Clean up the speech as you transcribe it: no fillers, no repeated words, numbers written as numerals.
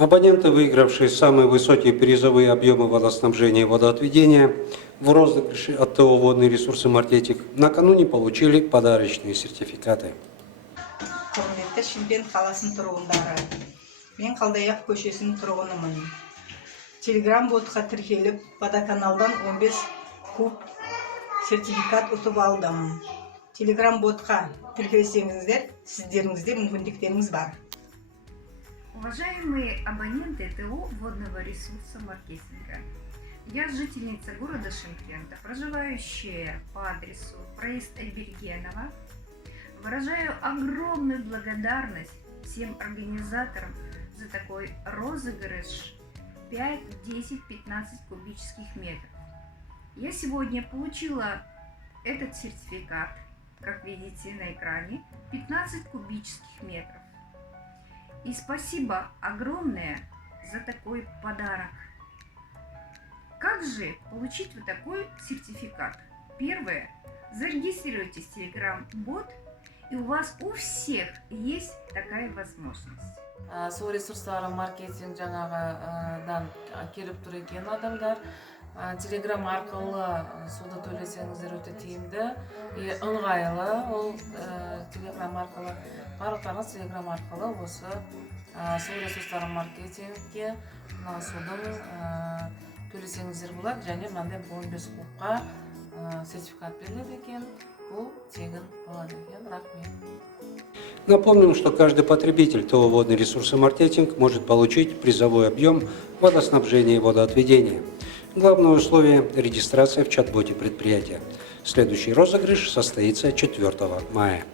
Абоненты, выигравшие самые высокие призовые объемы водоснабжения и водоотведения в розыгрыше от ТО «Водные ресурсы Маркетинг», накануне получили подарочные сертификаты. Құрметті Шымкент қаласының тұрғындары, мен Қалдаяқ көшесінің тұрғынымын. Телеграм-ботқа тіркеліп, водоканалдан 15 куб сертификат ұтып алдым. Телеграм-ботқа тіркелсеңіздер, сіздеріңізде мүмкіндіктеріңіз бар. Уважаемые абоненты ТО водного ресурса маркетинга, я жительница города Шымкента, проживающая по адресу проезд Альбергенова, выражаю огромную благодарность всем организаторам за такой розыгрыш 5, 10, 15 кубических метров. Я сегодня получила этот сертификат, как видите на экране, 15 кубических метров. И спасибо огромное за такой подарок. Как же получить вот такой сертификат? Первое. Зарегистрируйтесь в Telegram-бот, и у вас у всех есть такая возможность. Су ресурстары маркетинг жаңағыдан келіп тұр екен адамдар. Телеграм арқылы суды төлесеңіздер өте тиімді и ыңғайлы. Ол телеграм арқылы барлықтарыңыз телеграм арқылы осы су ресурстары маркетингке судың төлесеңіздер болады, және мынандай 15 кубқа сертификат беріледі екен. Бұл тегін болады екен. Рахмет. Напомним, что каждый потребитель ТО «Водные ресурсы Маркетинг» может получить призовой объем водоснабжения и водоотведения. Главное условие – регистрация в чат-боте предприятия. Следующий розыгрыш состоится 4 мая.